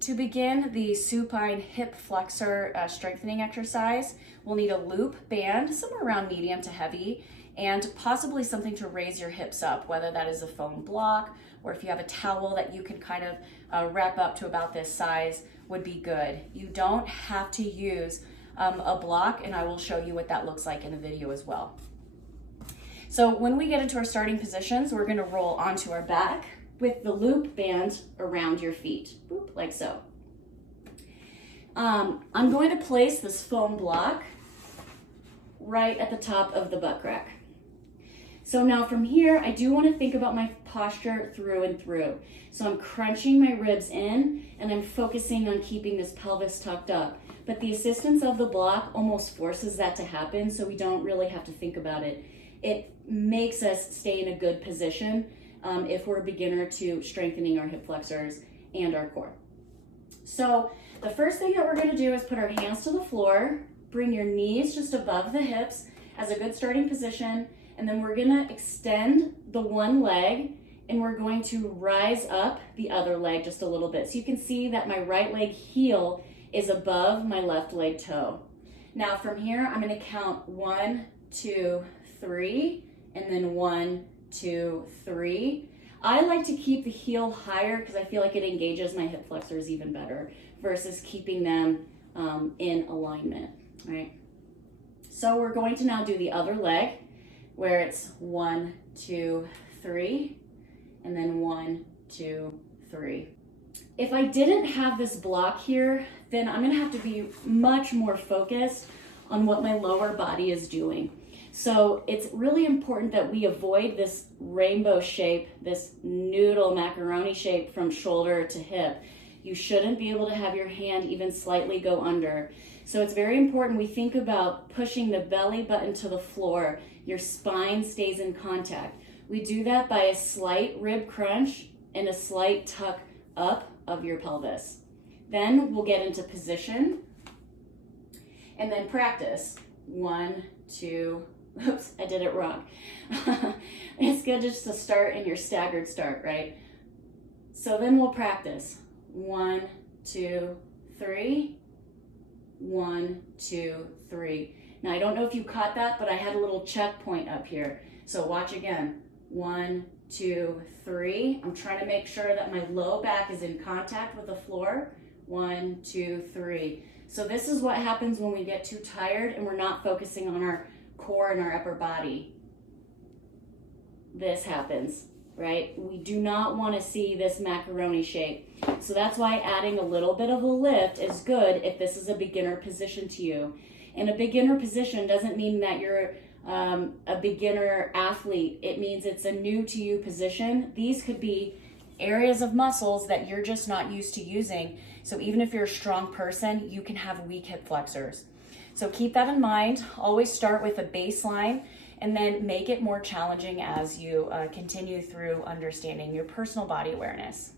To begin the supine hip flexor strengthening exercise, we'll need a loop band, somewhere around medium to heavy, and possibly something to raise your hips up, whether that is a foam block or if you have a towel that you can kind of wrap up to about this size would be good. You don't have to use a block, and I will show you what that looks like in the video as well. So when we get into our starting positions, we're gonna roll onto our back with the loop band around your feet, boop, like so. I'm going to place this foam block right at the top of the butt crack. So now from here, I do want to think about my posture through and through. So I'm crunching my ribs in and I'm focusing on keeping this pelvis tucked up. But the assistance of the block almost forces that to happen, so we don't really have to think about it. It makes us stay in a good position if we're a beginner to strengthening our hip flexors and our core. So the first thing that we're going to do is put our hands to the floor, bring your knees just above the hips as a good starting position, and then we're going to extend the one leg and we're going to rise up the other leg just a little bit. So you can see that my right leg heel is above my left leg toe. Now from here, I'm going to count 1, 2, 3, and then 1, 2, 3. I like to keep the heel higher because I feel like it engages my hip flexors even better versus keeping them in alignment, right? So we're going to now do the other leg where it's 1, 2, 3, and then 1, 2, 3. If I didn't have this block here, then I'm gonna have to be much more focused on what my lower body is doing. So it's really important that we avoid this rainbow shape, this noodle macaroni shape from shoulder to hip. You shouldn't be able to have your hand even slightly go under. So it's very important we think about pushing the belly button to the floor. Your spine stays in contact. We do that by a slight rib crunch and a slight tuck up of your pelvis. Then we'll get into position and then practice. 1, 2, oops, I did it wrong. It's good just to start in your staggered start, right? So then we'll practice. 1, 2, 3, 1, 2, 3. Now I don't know if you caught that, but I had a little checkpoint up here. So watch again. 1, 2, 3. I'm trying to make sure that my low back is in contact with the floor. 1, 2, 3. So this is what happens when we get too tired and we're not focusing on our core and our upper body. This happens, right? We do not want to see this macaroni shape. So that's why adding a little bit of a lift is good if this is a beginner position to you. And a beginner position doesn't mean that you're a beginner athlete. It means it's a new to you position. These could be areas of muscles that you're just not used to using. So even if you're a strong person, you can have weak hip flexors. So keep that in mind. Always start with a baseline and then make it more challenging as you continue through understanding your personal body awareness.